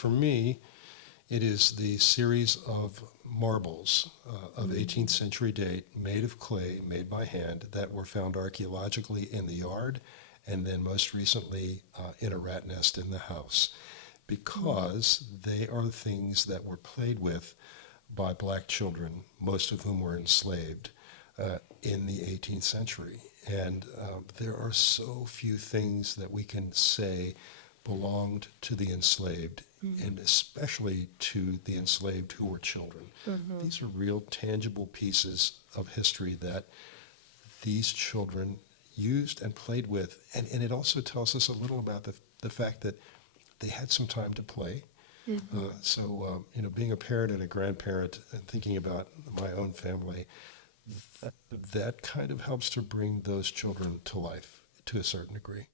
for me, it is the series of marbles of 18th century date, made of clay, made by hand, that were found archaeologically in the yard, and then most recently in a rat nest in the house, because they are things that were played with by black children, most of whom were enslaved in the 18th century. And there are so few things that we can say belonged to the enslaved, and especially to the enslaved who were children. These are real tangible pieces of history that these children used and played with. And it also tells us a little about the fact that they had some time to play. So, being a parent and a grandparent and thinking about my own family, that kind of helps to bring those children to life to a certain degree.